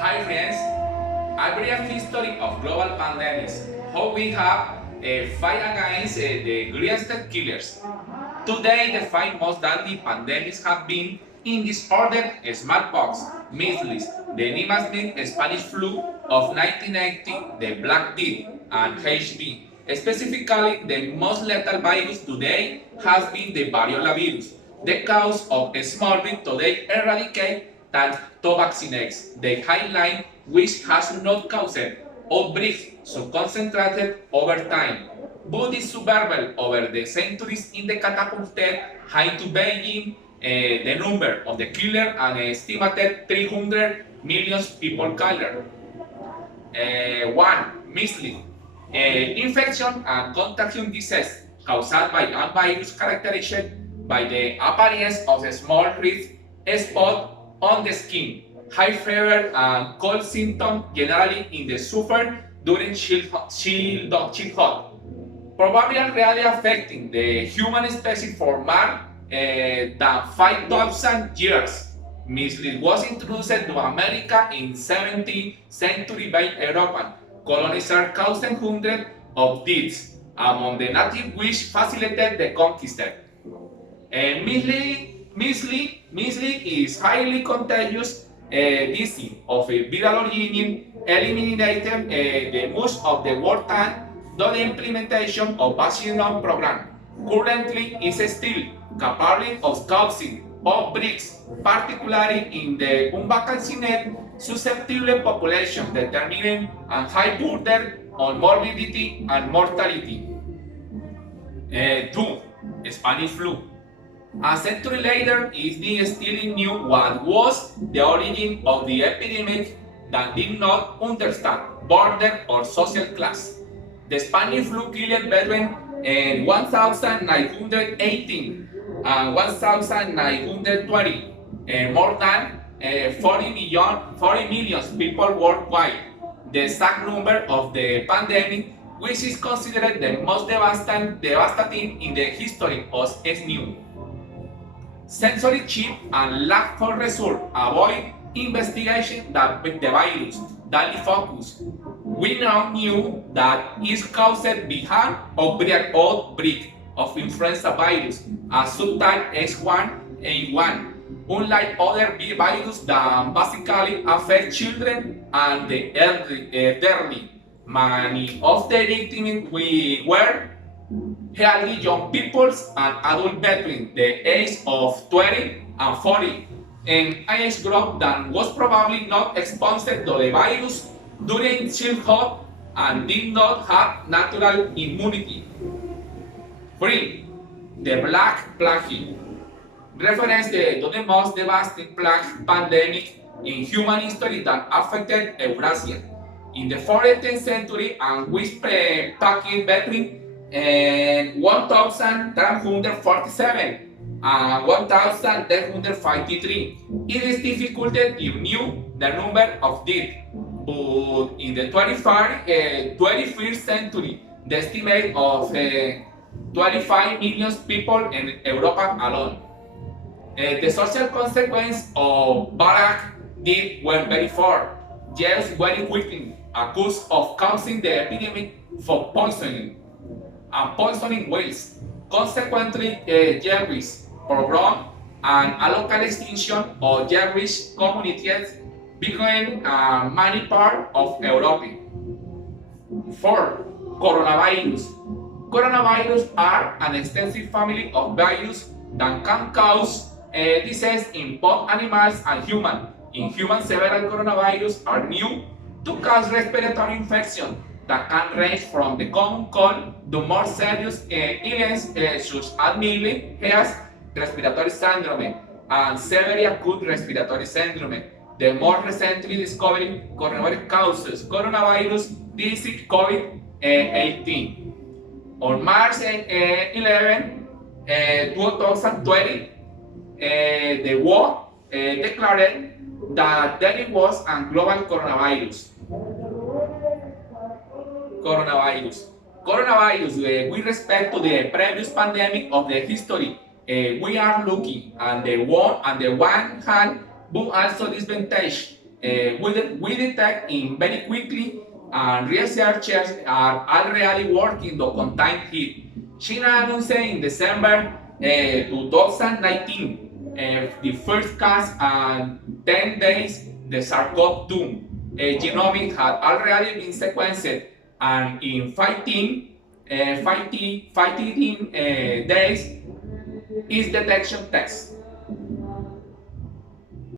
Hi friends, a brief history of global pandemics, how we have fight against the greatest killers. Today, the five most deadly pandemics have been in this order: smallpox, measles, the pneumatic Spanish flu of 1980, the Black Death, and HIV. Specifically, the most lethal virus today has been the variola virus. The cause of smallpox today eradicated thanks to vaccines. The highlight which has not caused outbreaks so concentrated over time. Buddhist survival over the centuries in the catapulted high to Beijing the number of the killer and estimated 300 million people killed. One, measles. Infection and contagion disease caused by a virus characterized by the appearance of a small red spot on the skin, high fever and cold symptoms generally in the suffered during childhood, probably really affecting the human species for more than 5,000 years. Measles was introduced to America in 17th century by European colonizers causing hundreds of deaths among the natives which facilitated the conquest. Measles is highly contagious disease of a viral origin, eliminating the most of the wartime though the implementation of vaccination program currently is still capable of causing outbreaks, particularly in the unvaccinated susceptible population, determining a high burden on morbidity and mortality. 2. Spanish flu. A century later, it still knew what was the origin of the epidemic that did not understand border or social class. The Spanish flu killed between 1918 and 1920 more than 40 million people worldwide. The exact number of the pandemic, which is considered the most devastating in the history of is new. Censorship and lack of result avoid investigation that the virus daily focus. We now knew that is caused behind outbreak of influenza virus, a subtype H1N1, unlike other viruses that basically affect children and the elderly. Many of the victims were healthy young people and adults between the age of 20 and 40, an age group that was probably not exposed to the virus during childhood and did not have natural immunity. 3. The Black Plague. Reference to the most devastating plague pandemic in human history that affected Eurasia in the 14th century and which packed between 1347 and 1353. It is difficult to know the number of deaths, but in the 21st century, the estimate of 25 million people in Europe alone. The social consequences of Barak did were very far, yes, very quickly, accused of causing the epidemic for poisoning and poisoning wells. Consequently, Jewish pogrom and a local extinction of Jewish communities began many parts of Europe. 4. Coronavirus. Coronavirus are an extensive family of viruses that can cause disease in both animals and humans. In humans, several coronavirus are new to cause respiratory infection that can range from the common cold to more serious illness such as measles, respiratory syndrome, and severe acute respiratory syndrome. The more recently discovered coronavirus causes coronavirus disease COVID-18. On March 11, 2020, the world declared that there was a global coronavirus. Coronavirus, with respect to the previous pandemic of the history, we are lucky on the one hand, but also disadvantage. we detect in very quickly, and researchers are already working to contain it. China announced in December 2019 the first case, and 10 days the SARS-CoV-2 genomic had already been sequenced, and in 15 days is detection test.